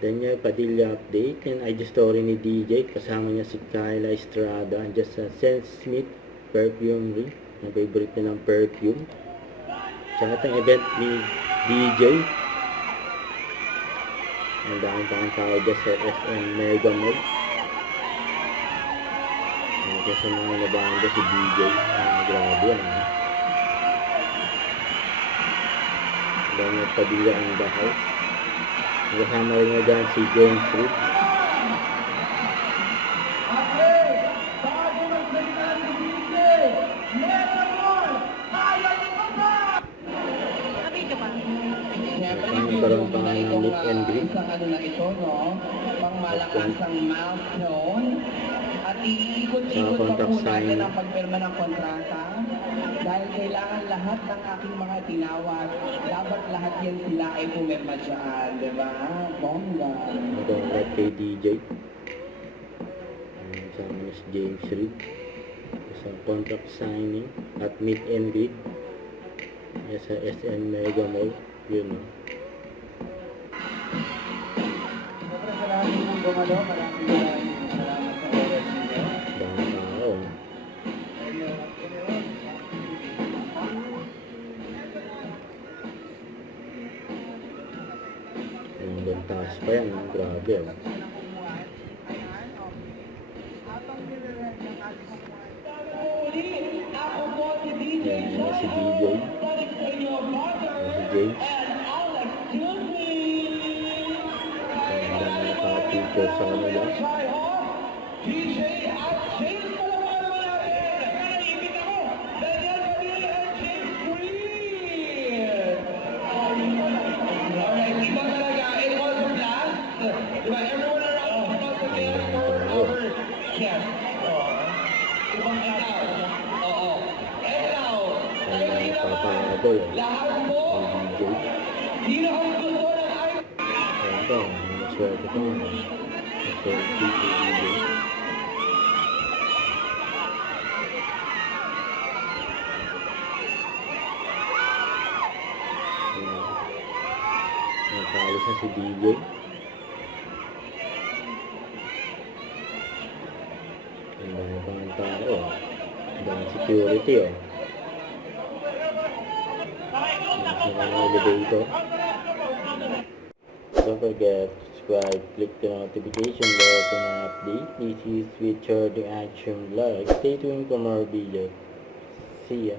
Daniel Padilla update and ID story ni DJ. Kasama niya si Kyla Estrada. Just sa Sam Smith Perfumery. Ang favorite niya ng perfume. Tsaka itong event ni DJ. Ang dami pa ang tao dyan sa SM Mega Mall. Kasi mga nabanda si DJ. Grabe yan. Daniel Padilla in the house. Kasama rin nga dyan si James Reed. Parang pangalan meet and greet. Isang ano na ito, no? Pangmalakasang milestone. At iikot-ikot pa po natin ang pagpirma ng kontrata. Dahil kailangan lahat ng aking mga tinawag, dapat lahat yan sila ay pumirma dyan, di ba? Bongga. Congrats kay DJ. Kasama niya si James Reed. Sa contract signing at meet and greet. Sa SM Mega Mall. Yun, no? Siyempre, salamat po gumalo. Maraming salamat sa oras ninyo. Dami tao. Hanggang taas pa yan, no? Grabe, oh. Yan, si DJ. Si James. Nakapicture sa kanila. Papangabol eh. Ang DJ. Ayan to, maswerte to. Maswerte si DJ. Nakalis na si DJ. Ang dami pang tao. Ang dami security oh. Elevator. Don't forget to subscribe, click the notification bell to an update. This is Richard the Action Vlog. Stay tuned for more videos. See ya.